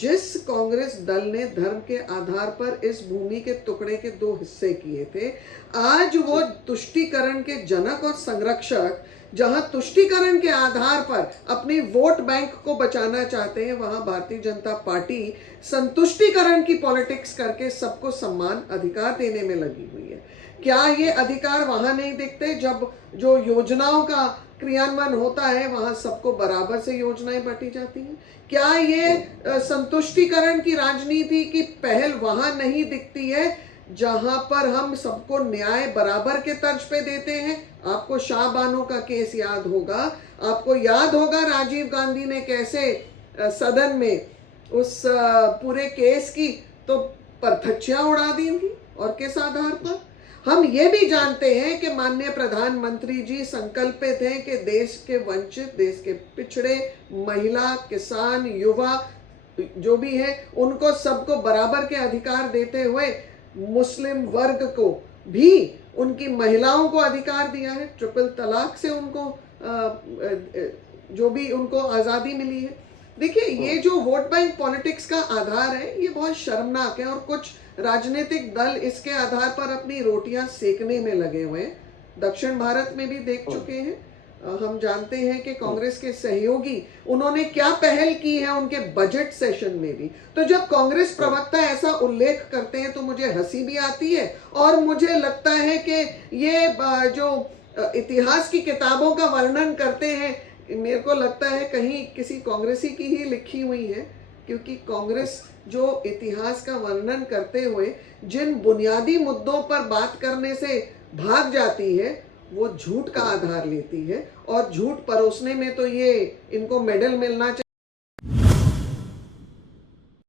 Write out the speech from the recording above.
जिस कांग्रेस दल ने धर्म के आधार पर इस भूमि के टुकड़े के दो हिस्से किए थे, आज वो तुष्टीकरण के जनक और संरक्षक, जहां तुष्टीकरण के आधार पर अपनी वोट बैंक को बचाना चाहते हैं, वहां भारतीय जनता पार्टी संतुष्टीकरण की पॉलिटिक्स करके सबको सम्मान अधिकार देने में लगी हुई है। क्या ये अधिकार वहां नहीं दिखते जब जो योजनाओं का क्रियान्वयन होता है वहां सबको बराबर से योजनाएं बांटी जाती हैं? क्या ये संतुष्टीकरण की राजनीति की पहल वहां नहीं दिखती है जहां पर हम सबको न्याय बराबर के तर्ज पे देते हैं? आपको शाह बानो का केस याद होगा, आपको याद होगा राजीव गांधी ने कैसे सदन में उस पूरे केस की तो परथच्चियां उड़ा दी थी, और किस आधार पर? हम ये भी जानते हैं कि माननीय प्रधानमंत्री जी संकल्पित हैं कि देश के वंचित, देश के पिछड़े, महिला, किसान, युवा जो भी है, उनको सबको बराबर के अधिकार देते हुए मुस्लिम वर्ग को भी उनकी महिलाओं को अधिकार दिया है। ट्रिपल तलाक से उनको जो भी उनको आज़ादी मिली है। देखिए, ये जो वोट बैंक पॉलिटिक्स का आधार है, ये बहुत शर्मनाक है, और कुछ राजनीतिक दल इसके आधार पर अपनी रोटियां सेकने में लगे हुए हैं। दक्षिण भारत में भी देख चुके हैं। हम जानते हैं कि कांग्रेस के सहयोगी उन्होंने क्या पहल की है उनके बजट सेशन में भी। तो जब कांग्रेस प्रवक्ता ऐसा उल्लेख करते हैं तो मुझे हंसी भी आती है, और मुझे लगता है कि ये जो इतिहास की किताबों का वर्णन करते हैं, मेरे को लगता है कहीं किसी कांग्रेसी की ही लिखी हुई है, क्योंकि कांग्रेस जो इतिहास का वर्णन करते हुए जिन बुनियादी मुद्दों पर बात करने से भाग जाती है, वो झूठ का आधार लेती है, और झूठ परोसने में तो ये इनको मेडल मिलना चाहिए।